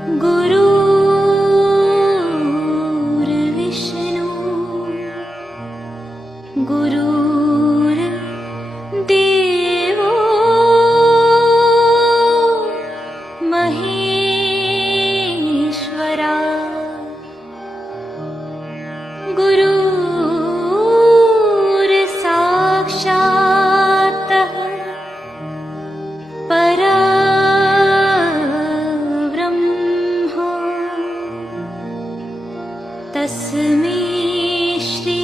गुरुर्विष्णु गुरुर्देवो महेश्वरा गुरुर्साक्षात् परब्रह्म तस्मै श्री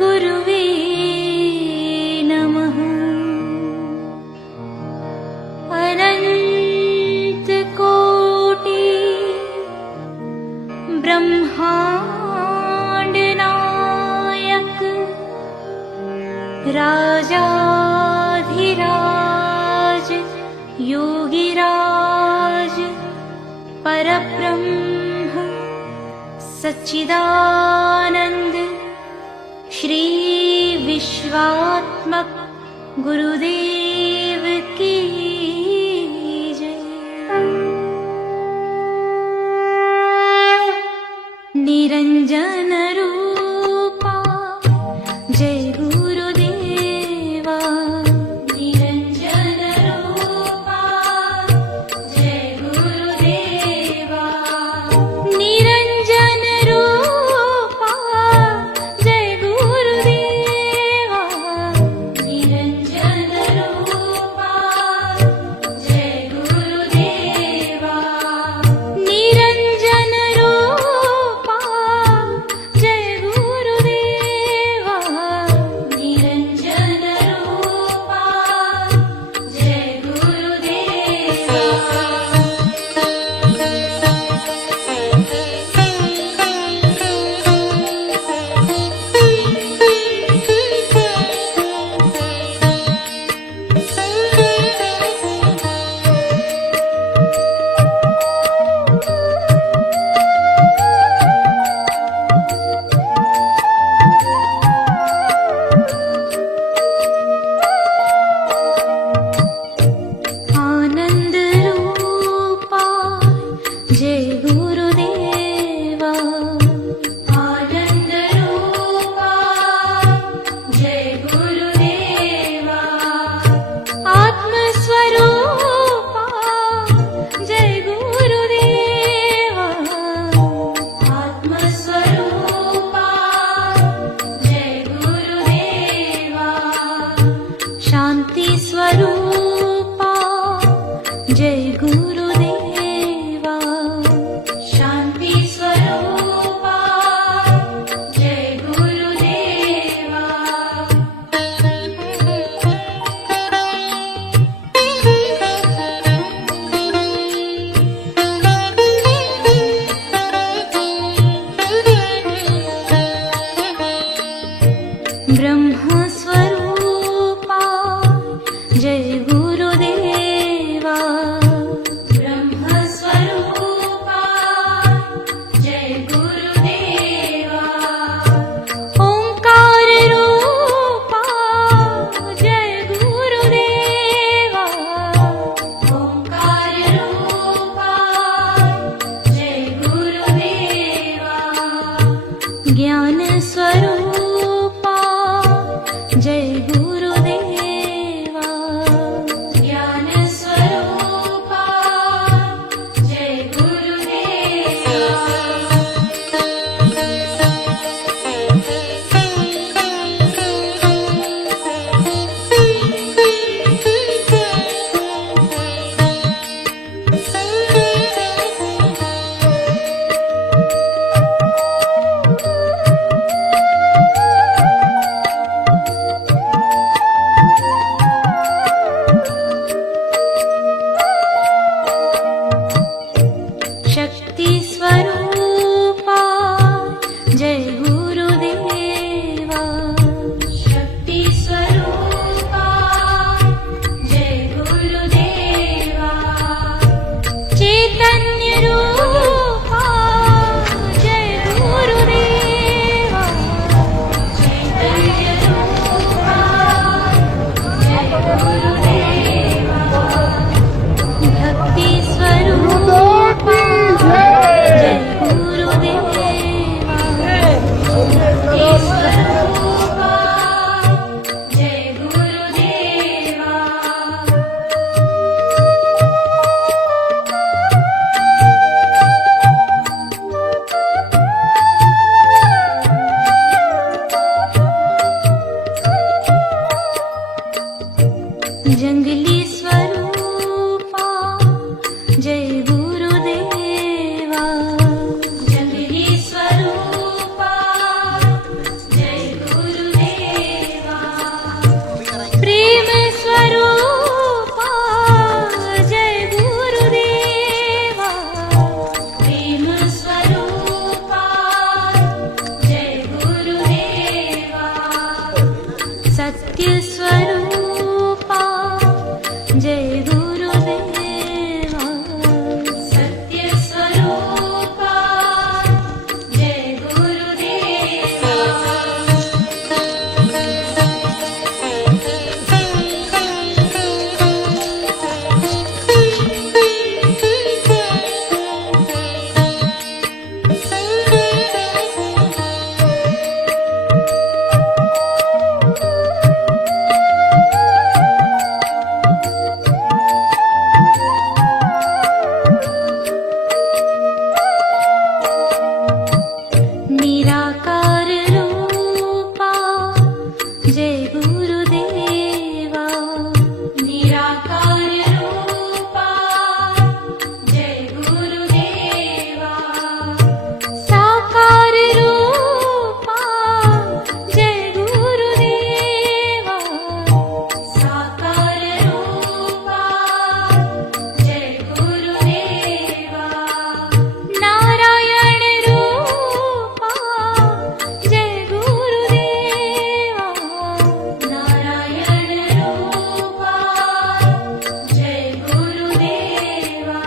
गुरुवे नमः। अनंत कोटि ब्रह्मांड नायक राजाधिराज योगिराज परब्रह्म सच्चिदानंद श्री विश्वात्मक गुरुदेव की जय। निरंजन रूपा जय गुरुदेवा। निरंजन रूपा जय गुरुदेवा। निरंजन रूपा जय गुरुदेवा। निरंजन रूपा जय गुरुदेवा। निरंजन रूपा जय गुरुदेवा। निरंजन रूपा जय गुरुदेवा। आनंद रूपा जय गुरुदेवा। आनंद रूपा जय गुरुदेवा। आत्मस्वरूपा जय गुरुदेवा। आत्मस्वरूपा जय गुरुदेवा। शांति स्वरूपा जय गुरुदेवा। शांति स्वरूपा जय गुरुदेवा। ब्रह्म स्वरूपा जय गुरुदेवा। जय गुरुदेवा जगदीश्वरूपा जय गुरुदेवा प्रेम स्वरूपा जय गुरुदेवा प्रेम स्वरूपा जय गुरुदेवा सत्य स्वरूपा जय गुरुदेवा सत्य स्वरूपा जय गुरुदेवा निराकार रूपा जय गुरुदेवा निराकार रूपा जय गुरुदेवा साकार रूपा जय गुरुदेवा साकार रूपा जय गुरुदेवा नारायण रूपा जय गुरुदेवा नारायण रूपा जय गुरुदेवा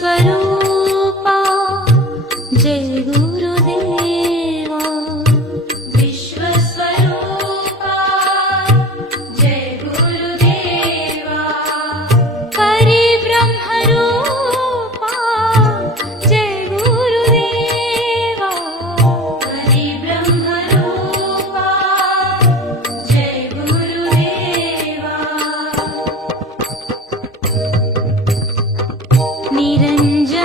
विश्वस्वरूपा जय गुरुदेवा विश्वस्वरूपा जय गुरुदेवा परिब्रह्मरूपा जय गुरुदेवा परिब्रह्मरूपा जय गुरुदेवा Niranjan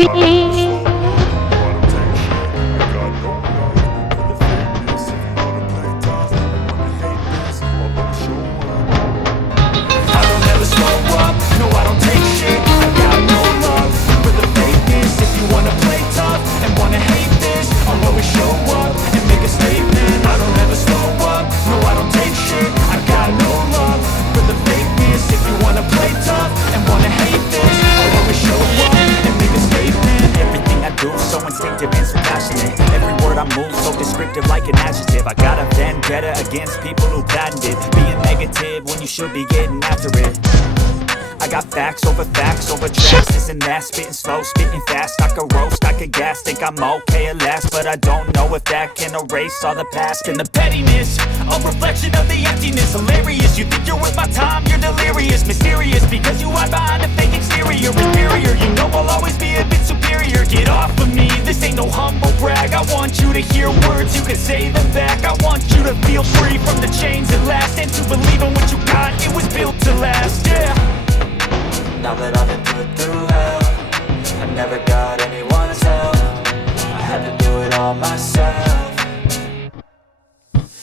I don't ever slow up, no I don't take shit. I got no love for the fakeness. If you wanna play tough and wanna hate this, I'll always show up and make a statement. I don't ever slow up, no I don't take shit. I got no love for the fakeness. If you wanna play tough and wanna hate this, I'll always show up and make a statement. Everything I do so instinctive and so passionate. Every word I move so descriptive like an adjective. I got a vendetta against people who patented being negative when you should be getting after it. I got facts over tracks, this and that. Spitting slow, spitting fast. I could roast, I could gas. Think I'm okay at last, but I don't know if that can erase all the past. And the pettiness, a reflection of the emptiness. Hilarious, you think you're worth my time, you're delirious. Mysterious, because you hide behind a fake exterior. Inferior, you know I'll always be a bit superior. Get off of me, this ain't no humble brag. I want you to hear words, you can say them back. I want you to feel free from the chains that last, and to believe in what you got, it was built to last, yeah. Now that I've been put through hell, I never got anyone's help. I had to do it all myself.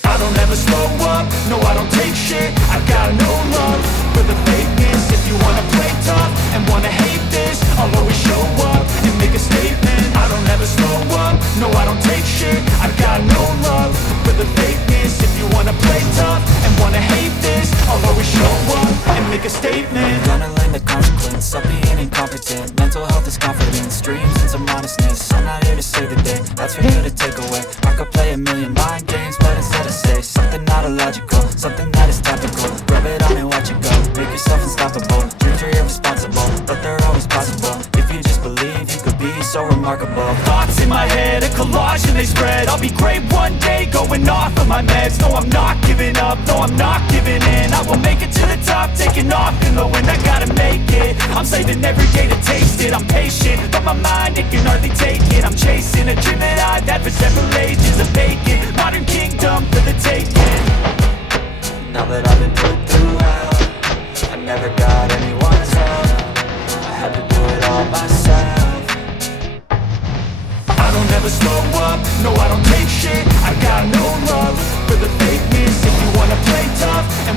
I don't ever slow up, no I don't take shit. I got no love for the fakeness. If you wanna play tough and wanna hate this, I'll always show up and make a statement. I don't ever slow up, no I don't take shit. I got no love for the fakeness. If you wanna play tough and wanna hate this, I'll always show up and make a statement. Gonna learn the consequence of being incompetent. Mental health is confidence, dreams and some modestness. I'm not here to save the day, that's for you to take away. I could play a million mind games, but instead I say something not illogical, something that is topical. Rub it on and watch it go, make yourself unstoppable. Dreams are irresponsible, but they're always possible. If you just believe, you could be so remarkable. Thoughts in my head, a collage and they spread. I'll be great one day, going off of my meds. No, I'm not giving up, no, I'm not giving in. I will make it to the top, taking off in the wind. I gotta make it, I'm saving every day to taste it. I'm patient, but my mind, it can hardly take it. I'm chasing a dream that I've had for several ages. A vacant, modern kingdom for the taking. Now that I've been put through hell, I never got anyone's help. I had to do it all myself. I don't ever slow up, no I don't take shit. I got no love for the fakeness. If you wanna play tough and